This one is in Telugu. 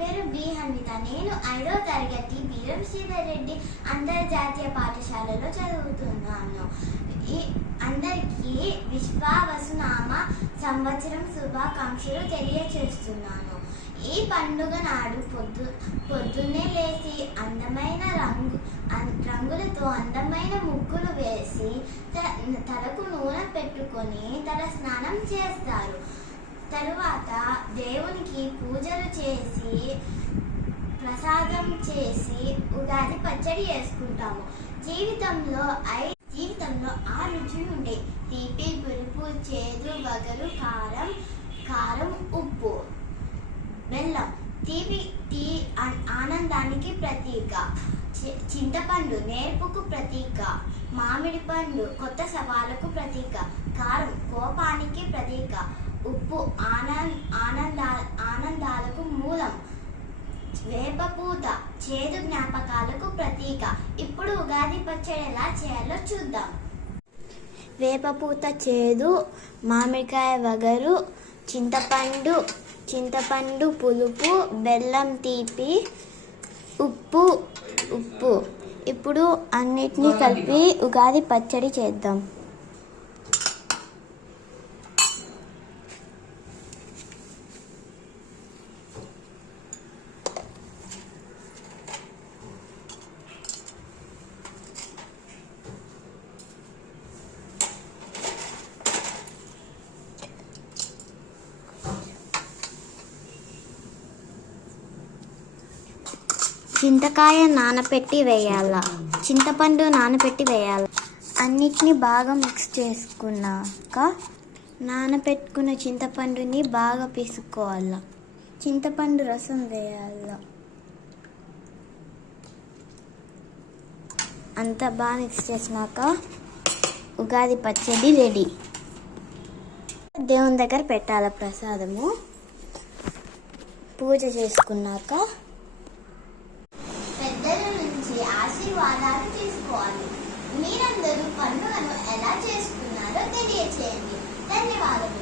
పేరు బి హన్విత. నేను 5వ తరగతి బీరం శ్రీధర్రెడ్డి అంతర్జాతీయ పాఠశాలలో చదువుతున్నాను. అందరికీ విశ్వావసునామ సంవత్సరం శుభాకాంక్షలు తెలియచేస్తున్నాను. ఈ పండుగ నాడు పొద్దున్నే లేచి అందమైన రంగులతో అందమైన ముగ్గులు వేసి తలకు నూనె పెట్టుకొని తల స్నానం చేస్తారు. తరువాత దేవునికి పూజలు చేసి ప్రసాదం చేసి ఉగాది పచ్చడి చేసుకుంటాము. జీవితంలో 6 రుచులు ఉంటాయి: తీపి, పులుపు, చేదు, వగరు, కారం, ఉప్పు. బెల్లం తీపి ఆనందానికి ప్రతీక, చింతపండు నేర్పుకు ప్రతీక, మామిడి పండు కొత్త సవాళ్ళకు ప్రతీక, కారం కోపానికి ప్రతీక, ఉప్పు ఆనందాలకు మూలం, వేపపూత చేదు జ్ఞాపకాలకు ప్రతీక. ఇప్పుడు ఉగాది పచ్చడి ఎలా చేయాలో చూద్దాం. వేపపూత చేదు, మామిడికాయ వగరు, చింతపండు పులుపు, బెల్లం తీపి, ఉప్పు. ఇప్పుడు అన్నిటినీ కలిపి ఉగాది పచ్చడి చేద్దాం. చింతకాయ నానపెట్టి వేయాల, చింతపండు నానపెట్టి వేయాలి. అన్నిటిని బాగా మిక్స్ చేసుకున్నాక నానపెట్టుకున్న చింతపండుని బాగా పిసుకోవాలి. చింతపండు రసం వేయాల. అంతా బాగా మిక్స్ చేసినాక ఉగాది పచ్చడి రెడీ. దేవుని దగ్గర పెట్టాల ప్రసాదము. పూజ చేసుకున్నాక పెద్దల నుంచి ఆశీర్వాదాలు తీసుకోవాలి. మీరందరూ పండుగను ఎలా చేసుకున్నారో తెలియచేయండి. ధన్యవాదాలు.